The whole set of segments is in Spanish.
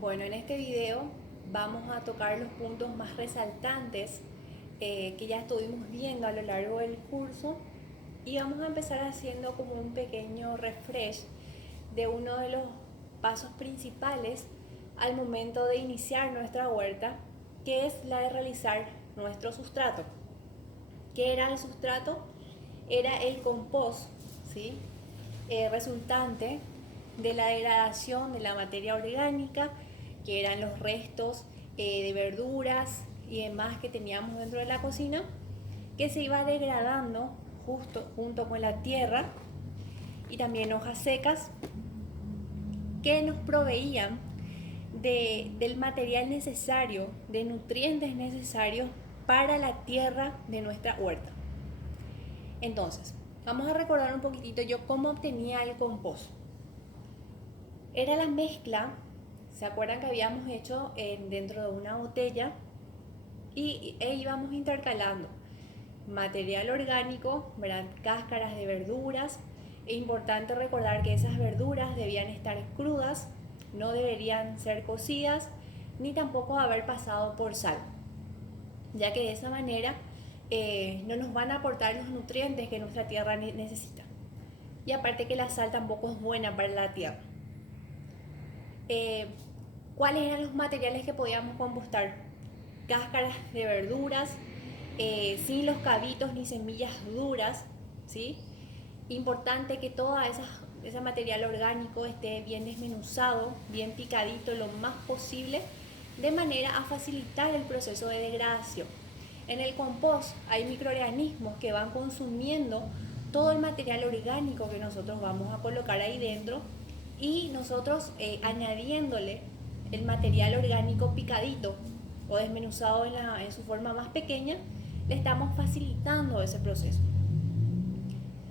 Bueno, en este video vamos a tocar los puntos más resaltantes que ya estuvimos viendo a lo largo del curso y vamos a empezar haciendo como un pequeño refresh de uno de los pasos principales al momento de iniciar nuestra huerta, que es la de realizar nuestro sustrato. ¿Qué era el sustrato? Era el compost, ¿sí? Resultante de la degradación de la materia orgánica, que eran los restos de verduras y demás que teníamos dentro de la cocina, que se iba degradando justo junto con la tierra y también hojas secas que nos proveían del material necesario, de nutrientes necesarios para la tierra de nuestra huerta. Entonces, vamos a recordar un poquitito yo cómo obtenía el compost. Era la mezcla, ¿se acuerdan que habíamos hecho dentro de una botella? E íbamos intercalando material orgánico, ¿verdad? Cáscaras de verduras. Es importante recordar que esas verduras debían estar crudas, no deberían ser cocidas, ni tampoco haber pasado por sal, ya que de esa manera no nos van a aportar los nutrientes que nuestra tierra necesita. Y aparte que la sal tampoco es buena para la tierra. Eh, ¿Cuáles eran los materiales que podíamos compostar? Cáscaras de verduras, sin los cabitos ni semillas duras, ¿sí? Importante que todo ese material orgánico esté bien desmenuzado, bien picadito lo más posible, de manera a facilitar el proceso de degradación. En el compost hay microorganismos que van consumiendo todo el material orgánico que nosotros vamos a colocar ahí dentro y nosotros añadiéndole el material orgánico picadito o desmenuzado en su forma más pequeña, le estamos facilitando ese proceso.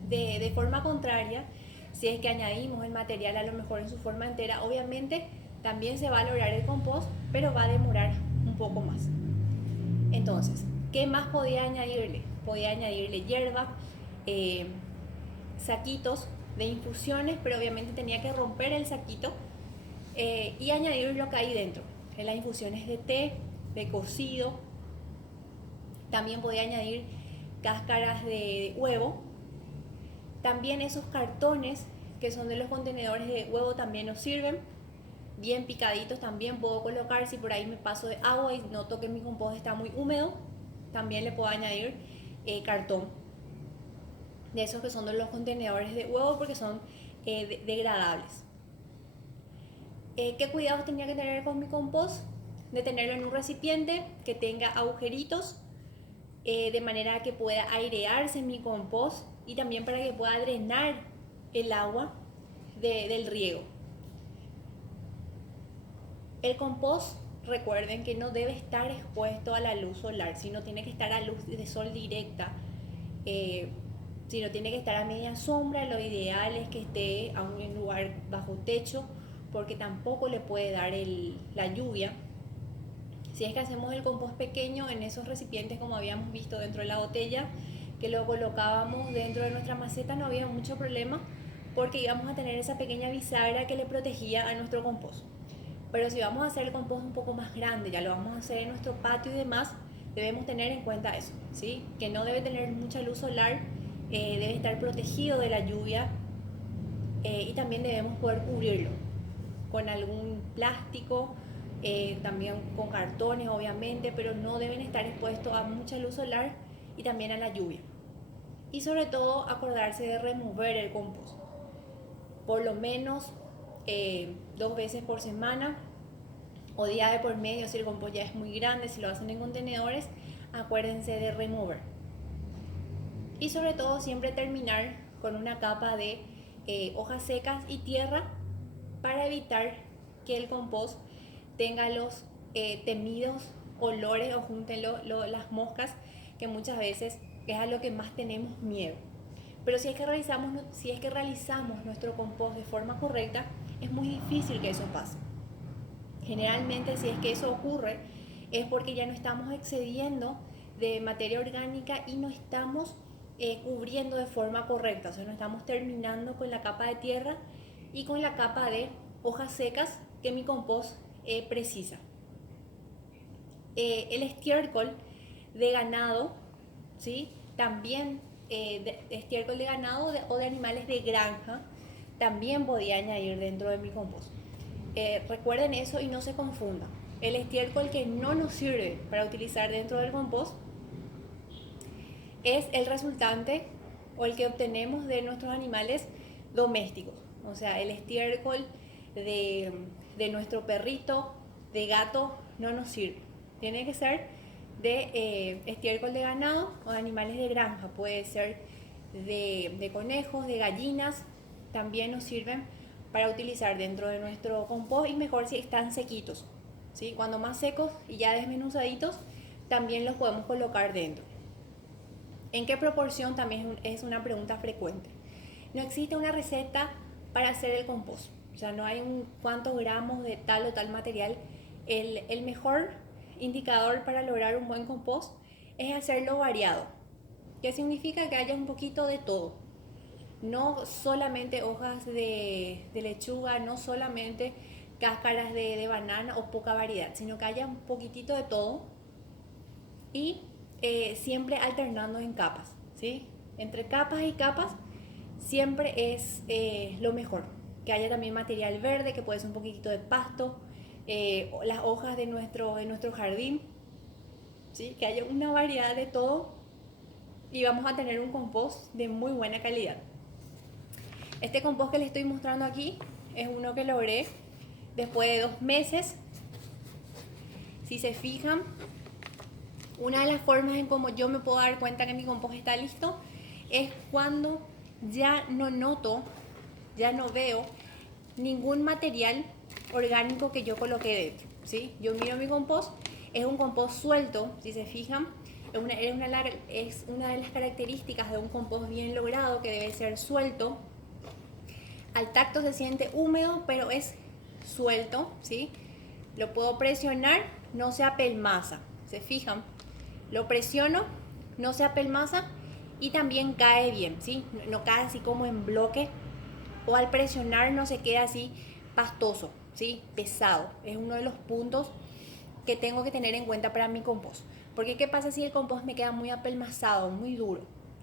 De forma contraria, si es que añadimos el material a lo mejor en su forma entera, obviamente también se va a lograr el compost, pero va a demorar un poco más. Entonces, ¿qué más podía añadirle? Podía añadirle hierba, saquitos de infusiones, pero obviamente tenía que romper el saquito y añadir lo que hay dentro. En las infusiones de té, de cocido, también podía añadir cáscaras de huevo. También esos cartones que son de los contenedores de huevo también nos sirven. Bien picaditos también puedo colocar. Si por ahí me paso de agua y noto que mi compost está muy húmedo, también le puedo añadir cartón. De esos que son de los contenedores de huevo porque son degradables. ¿Qué cuidados tenía que tener con mi compost? De tenerlo en un recipiente que tenga agujeritos, de manera que pueda airearse mi compost y también para que pueda drenar el agua del riego. El compost, recuerden que no debe estar expuesto a la luz solar, sino tiene que estar a luz de sol directa. Si no tiene que estar a media sombra, lo ideal es que esté a un lugar bajo techo, porque tampoco le puede dar la lluvia. Si es que hacemos el compost pequeño en esos recipientes como habíamos visto dentro de la botella, que lo colocábamos dentro de nuestra maceta, no había mucho problema porque íbamos a tener esa pequeña bisagra que le protegía a nuestro compost. Pero si vamos a hacer el compost un poco más grande, ya lo vamos a hacer en nuestro patio y demás, debemos tener en cuenta eso, ¿sí? Que no debe tener mucha luz solar, debe estar protegido de la lluvia y también debemos poder cubrirlo con algún plástico, también con cartones obviamente, pero no deben estar expuestos a mucha luz solar y también a la lluvia. Y sobre todo acordarse de remover el compost, por lo menos 2 veces por semana o día de por medio. Si el compost ya es muy grande, si lo hacen en contenedores, acuérdense de remover. Y sobre todo siempre terminar con una capa de hojas secas y tierra para evitar que el compost tenga los temidos olores o junten las moscas, que muchas veces es a lo que más tenemos miedo. Pero si es que realizamos nuestro compost de forma correcta, es muy difícil que eso pase. Generalmente, si es que eso ocurre, es porque ya no estamos excediendo de materia orgánica y no estamos cubriendo de forma correcta. O sea, no estamos terminando con la capa de tierra y con la capa de hojas secas que mi compost precisa. El estiércol de ganado, ¿sí? También estiércol de ganado o de animales de granja, también podía añadir dentro de mi compost. Recuerden eso y no se confundan. El estiércol que no nos sirve para utilizar dentro del compost es el resultante o el que obtenemos de nuestros animales domésticos. O sea, el estiércol de nuestro perrito, de gato, no nos sirve. Tiene que ser de estiércol de ganado o de animales de granja. Puede ser de conejos, de gallinas. También nos sirven para utilizar dentro de nuestro compost, y mejor si están sequitos, ¿sí? Cuando más secos y ya desmenuzaditos, también los podemos colocar dentro. ¿En qué proporción? También es una pregunta frecuente. No existe una receta para hacer el compost. O sea, no hay cuántos gramos de tal o tal material. El mejor indicador para lograr un buen compost es hacerlo variado. ¿Qué significa? Que haya un poquito de todo. No solamente hojas de lechuga, no solamente cáscaras de banana o poca variedad, sino que haya un poquitito de todo y siempre alternando en capas, ¿sí? Entre capas y capas siempre es lo mejor. Que haya también material verde, que puede ser un poquitito de pasto, las hojas de nuestro jardín, ¿sí? Que haya una variedad de todo y vamos a tener un compost de muy buena calidad. Este compost que les estoy mostrando aquí es uno que logré después de 2 meses. Si se fijan, una de las formas en cómo yo me puedo dar cuenta que mi compost está listo es cuando ya no noto, ya no veo ningún material orgánico que yo coloqué dentro, ¿sí? Yo miro mi compost, es un compost suelto, si se fijan, es una de las características de un compost bien logrado, que debe ser suelto. Al tacto se siente húmedo, pero es suelto, ¿sí? Lo puedo presionar, no se apelmaza, ¿se fijan? Lo presiono, no se apelmaza y también cae bien, ¿sí? No cae así como en bloque, o al presionar no se queda así pastoso, ¿sí? Pesado. Es uno de los puntos que tengo que tener en cuenta para mi compost. Porque ¿qué pasa si el compost me queda muy apelmazado, muy duro?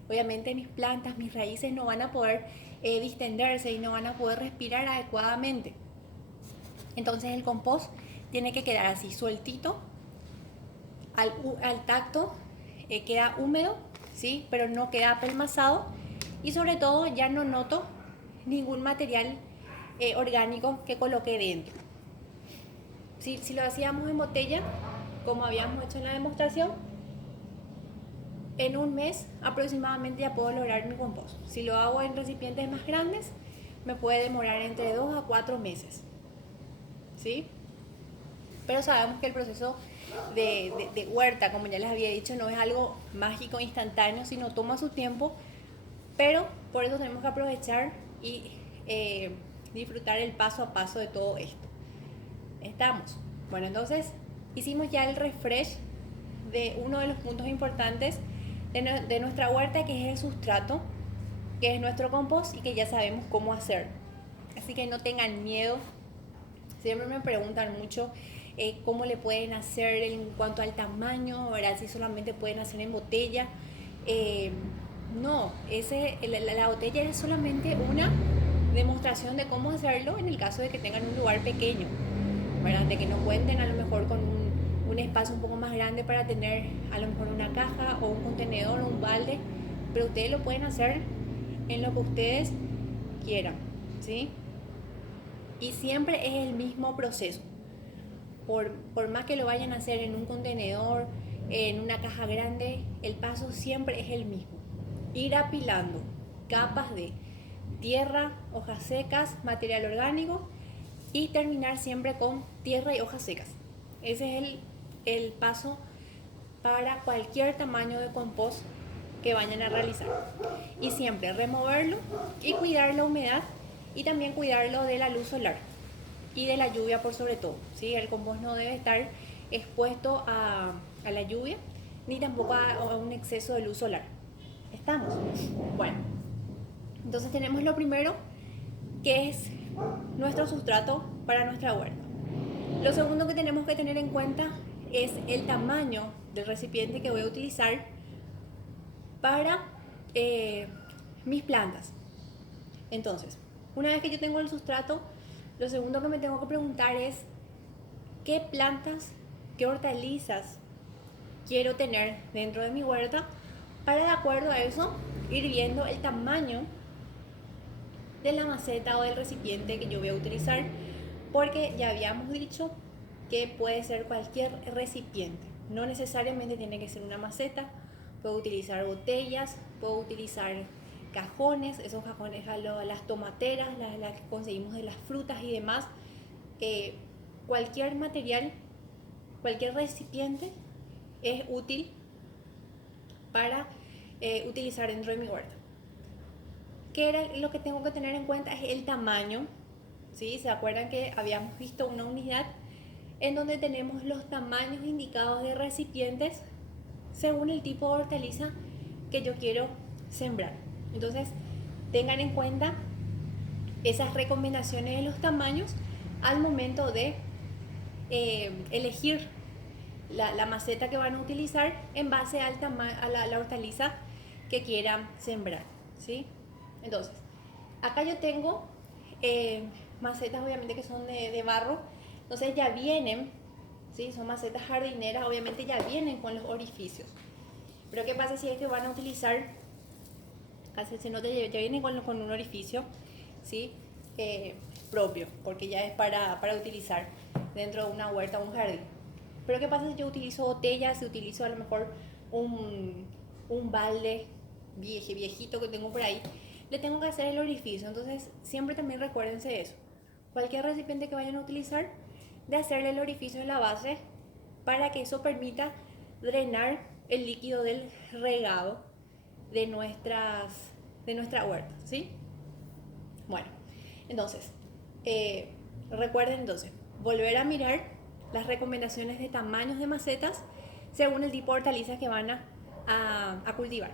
Obviamente mis plantas, mis raíces no van a poder distenderse y no van a poder respirar adecuadamente. Entonces el compost tiene que quedar así sueltito, al tacto, queda húmedo, ¿sí? Pero no queda apelmazado, y sobre todo ya no noto ningún material orgánico que coloque dentro. Si lo hacíamos en botella, como habíamos hecho en la demostración, en un mes aproximadamente ya puedo lograr mi compost. Si lo hago en recipientes más grandes, me puede demorar entre 2 a 4 meses, ¿sí? Pero sabemos que el proceso de huerta, como ya les había dicho, no es algo mágico, instantáneo, sino toma su tiempo, pero por eso tenemos que aprovechar y disfrutar el paso a paso de todo esto. ¿Estamos? Bueno, entonces hicimos ya el refresh de uno de los puntos importantes de nuestra huerta, que es el sustrato, que es nuestro compost y que ya sabemos cómo hacer. Así que no tengan miedo. Siempre me preguntan mucho cómo le pueden hacer en cuanto al tamaño, ¿verdad? Si solamente pueden hacer en botella. No, la botella es solamente una demostración de cómo hacerlo en el caso de que tengan un lugar pequeño, ¿verdad? De que no cuenten a lo mejor con un espacio un poco más grande para tener a lo mejor una caja o un contenedor o un balde, pero ustedes lo pueden hacer en lo que ustedes quieran, ¿sí? Y siempre es el mismo proceso. Por más que lo vayan a hacer en un contenedor, en una caja grande, el paso siempre es el mismo. Ir apilando capas de tierra, hojas secas, material orgánico, y terminar siempre con tierra y hojas secas. Ese es el paso para cualquier tamaño de compost que vayan a realizar. Y siempre removerlo y cuidar la humedad, y también cuidarlo de la luz solar y de la lluvia por sobre todo, ¿sí? El compost no debe estar expuesto a la lluvia ni tampoco a un exceso de luz solar. ¿Estamos? Bueno, entonces tenemos lo primero, que es nuestro sustrato para nuestra huerta. Lo segundo que tenemos que tener en cuenta es el tamaño del recipiente que voy a utilizar para mis plantas. Entonces, una vez que yo tengo el sustrato, lo segundo que me tengo que preguntar es qué plantas, qué hortalizas quiero tener dentro de mi huerta, para de acuerdo a eso ir viendo el tamaño de la maceta o del recipiente que yo voy a utilizar, porque ya habíamos dicho que puede ser cualquier recipiente, no necesariamente tiene que ser una maceta. Puedo utilizar botellas, puedo utilizar cajones, esos cajones las tomateras, las que conseguimos de las frutas y demás. Cualquier material, cualquier recipiente es útil para utilizar dentro de mi huerta. ¿Qué era lo que tengo que tener en cuenta? Es el tamaño. ¿Sí? ¿Se acuerdan que habíamos visto una unidad en donde tenemos los tamaños indicados de recipientes según el tipo de hortaliza que yo quiero sembrar? Entonces, tengan en cuenta esas recomendaciones de los tamaños al momento de elegir la maceta que van a utilizar en base a la hortaliza que quieran sembrar, ¿sí? Entonces, acá yo tengo macetas obviamente que son de barro, entonces ya vienen, ¿sí? Son macetas jardineras, obviamente ya vienen con los orificios. Pero ¿qué pasa si es que van a utilizar, casi se nota, ya vienen con un orificio, ¿sí? Propio, porque ya es para utilizar dentro de una huerta o un jardín? Pero ¿qué pasa si yo utilizo botellas, si utilizo a lo mejor un balde viejito que tengo por ahí? Le tengo que hacer el orificio. Entonces siempre también recuérdense eso. Cualquier recipiente que vayan a utilizar, de hacerle el orificio en la base para que eso permita drenar el líquido del regado de nuestra huerta, ¿sí? Bueno, entonces, recuerden entonces, volver a mirar las recomendaciones de tamaños de macetas según el tipo de hortalizas que van a cultivar.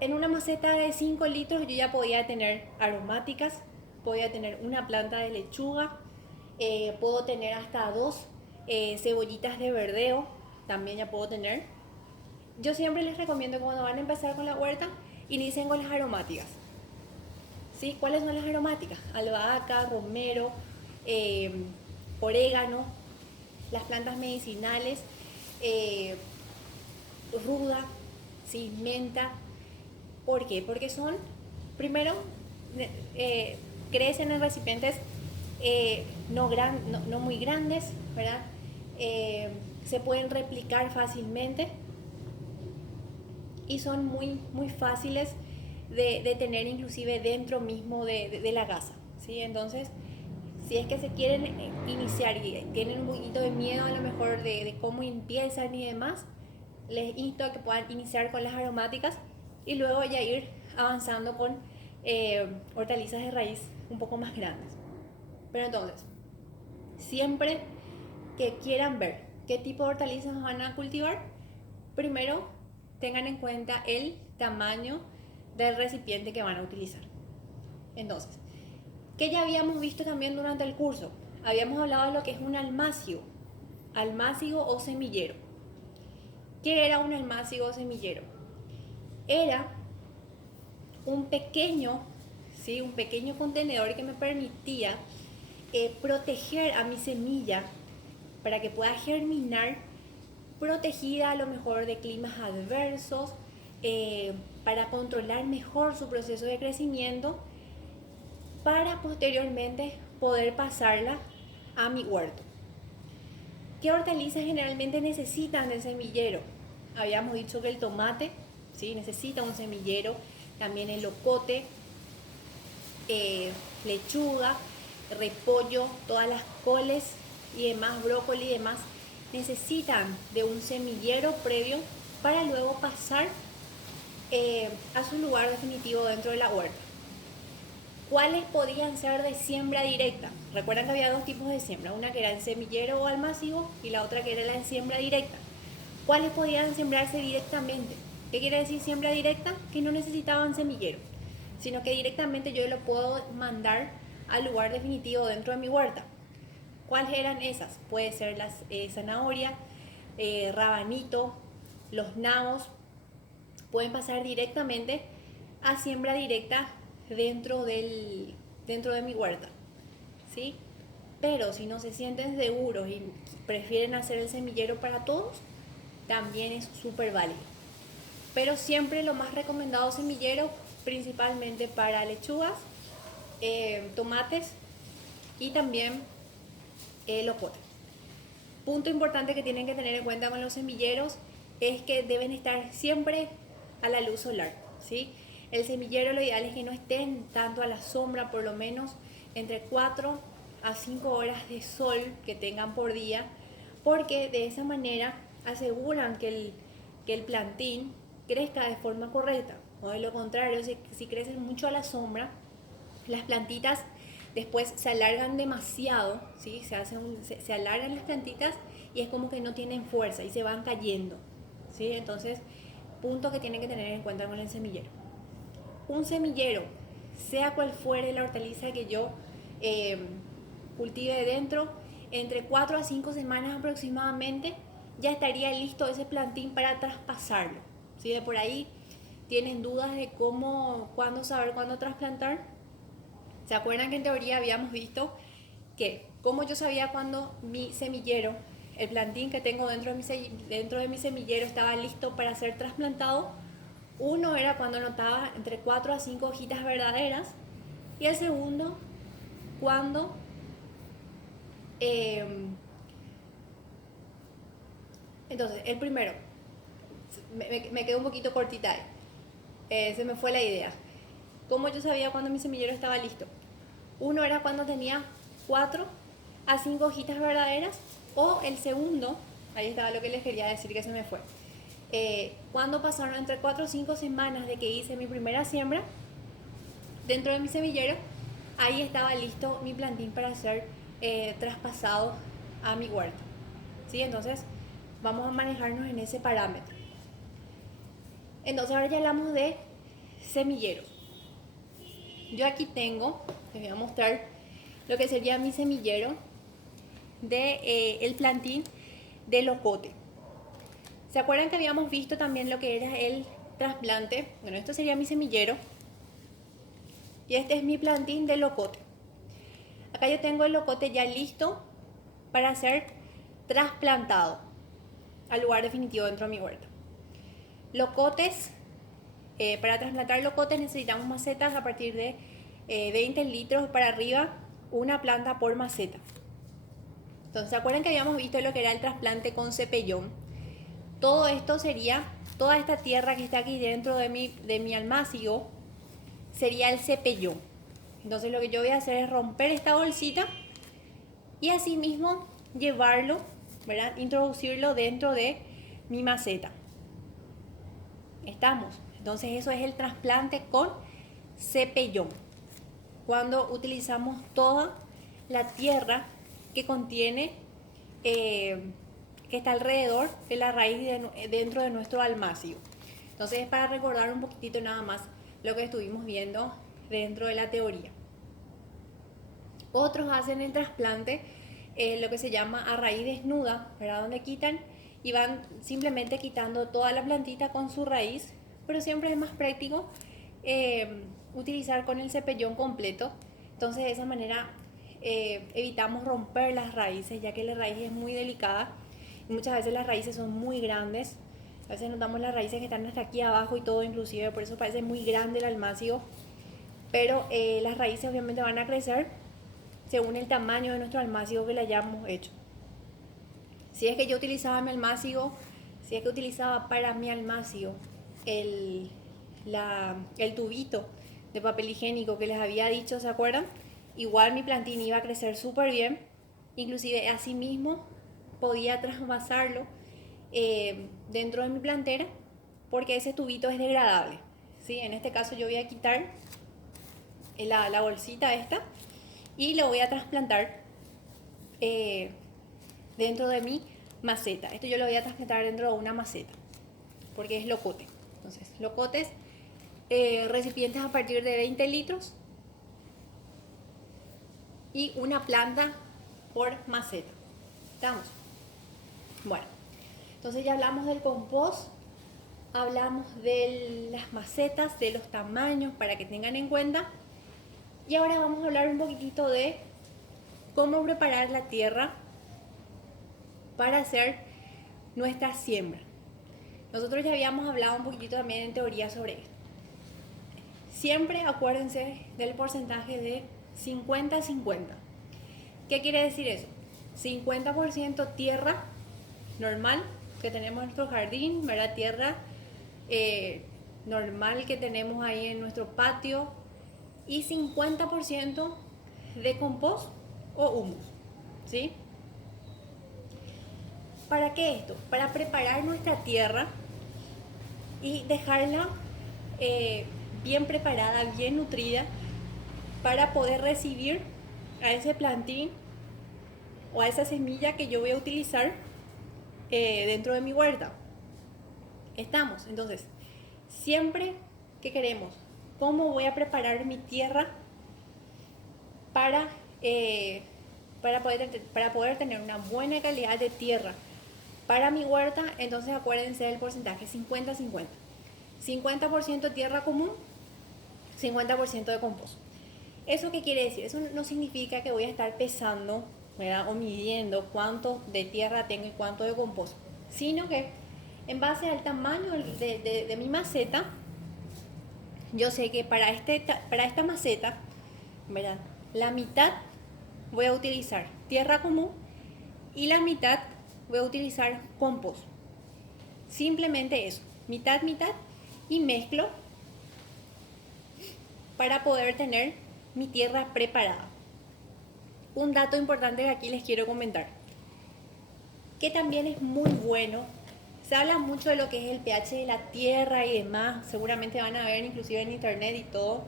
En una maceta de 5 litros yo ya podía tener aromáticas, podía tener una planta de lechuga, puedo tener hasta 2 cebollitas de verdeo, también ya puedo tener. Yo siempre les recomiendo que cuando van a empezar con la huerta, inicien con las aromáticas. ¿Sí? ¿Cuáles son las aromáticas? Albahaca, romero, orégano, las plantas medicinales, ruda, ¿sí? Menta. ¿Por qué? Porque son, primero, crecen en recipientes no muy grandes, ¿verdad? Se pueden replicar fácilmente y son muy fáciles de tener inclusive dentro mismo de la casa, ¿sí? Entonces, si es que se quieren iniciar y tienen un poquito de miedo a lo mejor de cómo empiezan y demás, les insto a que puedan iniciar con las aromáticas y luego ya ir avanzando con hortalizas de raíz un poco más grandes. Pero entonces, siempre que quieran ver qué tipo de hortalizas van a cultivar, primero tengan en cuenta el tamaño del recipiente que van a utilizar. Entonces, ¿qué ya habíamos visto también durante el curso? Habíamos hablado de lo que es un almácigo o semillero. ¿Qué era un almácigo o semillero? Era un pequeño contenedor que me permitía proteger a mi semilla para que pueda germinar protegida a lo mejor de climas adversos, para controlar mejor su proceso de crecimiento, para posteriormente poder pasarla a mi huerto. ¿Qué hortalizas generalmente necesitan del semillero? Habíamos dicho que el tomate, ¿sí? Necesita un semillero, también el locote, lechuga, repollo, todas las coles y demás, brócoli y demás, necesitan de un semillero previo para luego pasar a su lugar definitivo dentro de la huerta. ¿Cuáles podían ser de siembra directa? Recuerdan que había dos tipos de siembra, una que era en semillero o almácigo y la otra que era la de siembra directa. ¿Cuáles podían sembrarse directamente? ¿Qué quiere decir siembra directa? Que no necesitaban semillero, sino que directamente yo lo puedo mandar al lugar definitivo dentro de mi huerta. ¿Cuáles eran esas? Puede ser las zanahoria, rabanito, los nabos. Pueden pasar directamente a siembra directa dentro de mi huerta, ¿sí? Pero si no se sienten seguros y prefieren hacer el semillero para todos, también es súper válido. Pero siempre lo más recomendado semillero, principalmente para lechugas, tomates y también locote. Punto importante que tienen que tener en cuenta con los semilleros es que deben estar siempre a la luz solar, ¿sí? El semillero lo ideal es que no estén tanto a la sombra, por lo menos entre 4 a 5 horas de sol que tengan por día, porque de esa manera aseguran que el plantín crezca de forma correcta. O de lo contrario, si crecen mucho a la sombra, las plantitas después se alargan demasiado, ¿sí? Se alargan las plantitas y es como que no tienen fuerza y se van cayendo, ¿sí? Entonces, punto que tienen que tener en cuenta con el semillero. Un semillero, sea cual fuere la hortaliza que yo cultive dentro, entre 4 a 5 semanas aproximadamente, ya estaría listo ese plantín para traspasarlo. Si de por ahí tienen dudas de cuándo saber cuándo trasplantar, ¿se acuerdan que en teoría habíamos visto que como yo sabía cuándo mi semillero, el plantín que tengo dentro de mi semillero estaba listo para ser trasplantado? Uno era cuando notaba entre 4 a 5 hojitas verdaderas y el segundo cuando entonces el primero me quedó un poquito cortita ahí. Se me fue la idea. ¿Cómo yo sabía cuando mi semillero estaba listo? Uno era cuando tenía 4 a 5 hojitas verdaderas, o el segundo, ahí estaba lo que les quería decir que se me fue. Cuando pasaron entre 4 o 5 semanas de que hice mi primera siembra dentro de mi semillero, ahí estaba listo mi plantín para ser traspasado a mi huerta, ¿sí? Entonces vamos a manejarnos en ese parámetro. Entonces ahora ya hablamos de semilleros. Yo aquí tengo, les voy a mostrar lo que sería mi semillero de el plantín de locote. ¿Se acuerdan que habíamos visto también lo que era el trasplante? Bueno, esto sería mi semillero y este es mi plantín de locote. Acá yo tengo el locote ya listo para ser trasplantado al lugar definitivo dentro de mi huerta. Locotes, para trasplantar locotes necesitamos macetas a partir de 20 litros para arriba, una planta por maceta. Entonces, ¿se acuerdan que habíamos visto lo que era el trasplante con cepellón? Todo esto sería, toda esta tierra que está aquí dentro de mi almácigo, sería el cepellón. Entonces lo que yo voy a hacer es romper esta bolsita y así mismo llevarlo, ¿verdad? Introducirlo dentro de mi maceta. ¿Estamos? Entonces eso es el trasplante con cepellón. Cuando utilizamos toda la tierra que contiene, que está alrededor de la raíz dentro de nuestro almácigo. Entonces es para recordar un poquitito nada más lo que estuvimos viendo dentro de la teoría. Otros hacen el trasplante, lo que se llama a raíz desnuda, ¿verdad? Donde quitan y van simplemente quitando toda la plantita con su raíz, pero siempre es más práctico utilizar con el cepellón completo. Entonces de esa manera evitamos romper las raíces, ya que la raíz es muy delicada y muchas veces las raíces son muy grandes. A veces notamos las raíces que están hasta aquí abajo y todo inclusive, por eso parece muy grande el almácigo, pero las raíces obviamente van a crecer según el tamaño de nuestro almácigo que le hayamos hecho. Si es que yo utilizaba mi almácigo, si es que utilizaba para mi almácigo el tubito de papel higiénico que les había dicho, ¿se acuerdan? Igual mi plantín iba a crecer súper bien, inclusive así mismo podía trasvasarlo dentro de mi plantera, porque ese tubito es degradable, ¿sí? En este caso yo voy a quitar la bolsita esta y lo voy a trasplantar dentro de mi maceta. Esto yo lo voy a trasplantar dentro de una maceta porque es locote. Entonces, locotes, recipientes a partir de 20 litros y una planta por maceta. ¿Estamos? Bueno, entonces ya hablamos del compost, hablamos de las macetas, de los tamaños para que tengan en cuenta. Y ahora vamos a hablar un poquitito de cómo preparar la tierra para hacer nuestra siembra. Nosotros ya habíamos hablado un poquitito también en teoría sobre esto. Siempre acuérdense del porcentaje de 50-50. ¿Qué quiere decir eso? 50% tierra normal que tenemos en nuestro jardín, ¿verdad? Tierra normal que tenemos ahí en nuestro patio, y 50% de compost o humus, ¿sí? ¿Para qué esto? Para preparar nuestra tierra y dejarla bien preparada, bien nutrida, para poder recibir a ese plantín o a esa semilla que yo voy a utilizar dentro de mi huerta. Estamos, entonces, siempre que queremos, ¿cómo voy a preparar mi tierra para poder tener una buena calidad de tierra para mi huerta? Entonces acuérdense del porcentaje 50-50. 50% tierra común, 50% de compost. ¿Eso qué quiere decir? Eso no significa que voy a estar pesando, ¿verdad?, o midiendo cuánto de tierra tengo y cuánto de compost, sino que en base al tamaño de mi maceta, yo sé que para esta maceta, ¿verdad?, la mitad voy a utilizar tierra común y la mitad voy a utilizar compost. Simplemente eso, mitad, y mezclo para poder tener mi tierra preparada. Un dato importante que aquí les quiero comentar, que también es muy bueno. Se habla mucho de lo que es el pH de la tierra y demás, seguramente van a ver inclusive en internet y todo.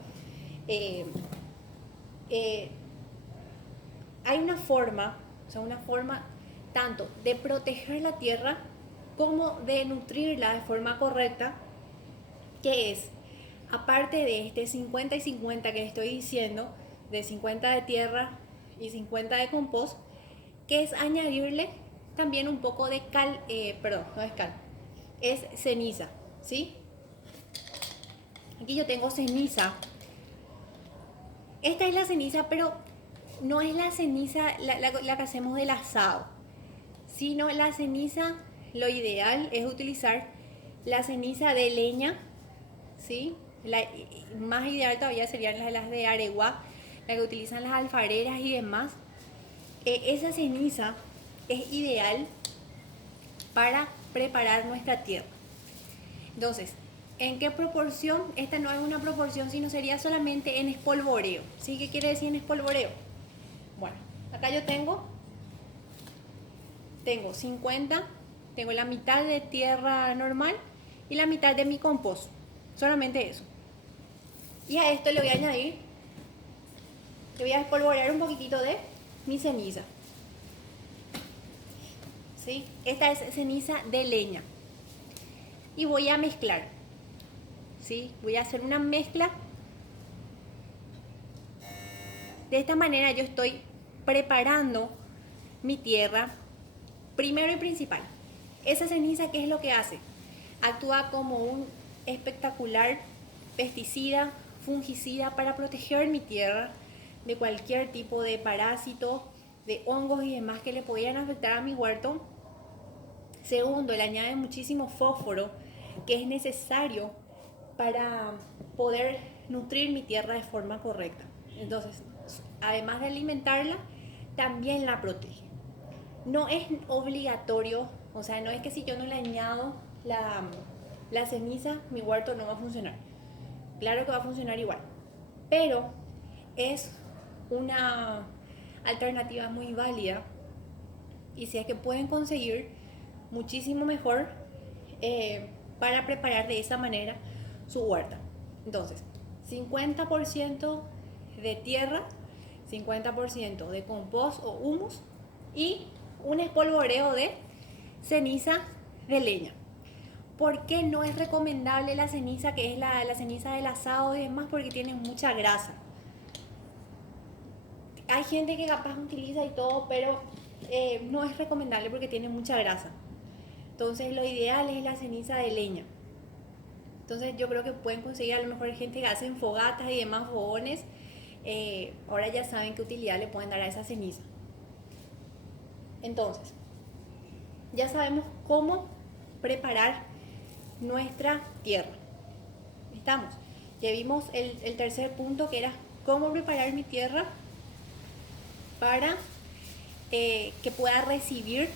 Hay una forma tanto de proteger la tierra como de nutrirla de forma correcta, que es, aparte de este 50 y 50 que estoy diciendo, de 50 de tierra y 50 de compost, que es añadirle también un poco de no es cal, es ceniza, ¿sí? Aquí yo tengo ceniza. Esta es la ceniza, pero no es la ceniza la que hacemos del asado, sino la ceniza, lo ideal es utilizar la ceniza de leña, ¿sí? Más ideal todavía serían las de aregua, la que utilizan las alfareras y demás. Esa ceniza es ideal para preparar nuestra tierra. Entonces, ¿en qué proporción? Esta no es una proporción, sino sería solamente en espolvoreo. ¿Sí? ¿Qué quiere decir en espolvoreo? Bueno, acá yo tengo 50, tengo la mitad de tierra normal y la mitad de mi compost. Solamente eso. Y a esto le voy a añadir, le voy a espolvorear un poquitito de mi ceniza. ¿Sí? Esta es ceniza de leña. Y voy a mezclar. ¿Sí? Voy a hacer una mezcla. De esta manera yo estoy preparando mi tierra. Primero y principal, esa ceniza, ¿qué es lo que hace? Actúa como un espectacular pesticida, fungicida, para proteger mi tierra de cualquier tipo de parásito, de hongos y demás que le podrían afectar a mi huerto. Segundo, le añade muchísimo fósforo, que es necesario para poder nutrir mi tierra de forma correcta. Entonces, además de alimentarla, también la protege. No es obligatorio, o sea, no es que si yo no le añado la ceniza, mi huerto no va a funcionar. Claro que va a funcionar igual, pero es una alternativa muy válida, y si es que pueden conseguir, muchísimo mejor, para preparar de esa manera su huerta. Entonces, 50% de tierra, 50% de compost o humus y un espolvoreo de ceniza de leña. ¿Por qué no es recomendable la ceniza, que es la ceniza del asado y demás? Porque tiene mucha grasa. Hay gente que capaz utiliza y todo, pero no es recomendable porque tiene mucha grasa. Entonces lo ideal es la ceniza de leña. Entonces yo creo que pueden conseguir, a lo mejor gente que hace fogatas y demás fogones, ahora ya saben qué utilidad le pueden dar a esa ceniza. Entonces, ya sabemos cómo preparar nuestra tierra. ¿Estamos? Ya vimos el tercer punto, que era cómo preparar mi tierra para que pueda recibir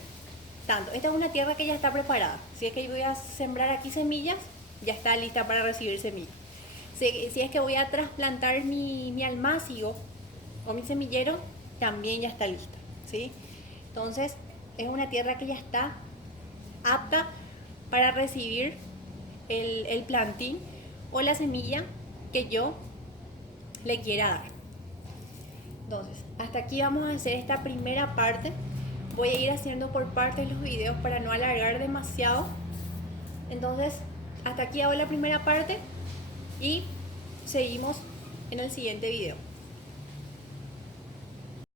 tanto. Esta es una tierra que ya está preparada. Si es que voy a sembrar aquí semillas, ya está lista para recibir semillas. Si es que voy a trasplantar mi almácigo o mi semillero, también ya está lista, ¿sí? Entonces, es una tierra que ya está apta para recibir el plantín o la semilla que yo le quiera dar. Entonces, hasta aquí vamos a hacer esta primera parte. Voy a ir haciendo por partes los videos para no alargar demasiado. Entonces, hasta aquí hago la primera parte y seguimos en el siguiente video.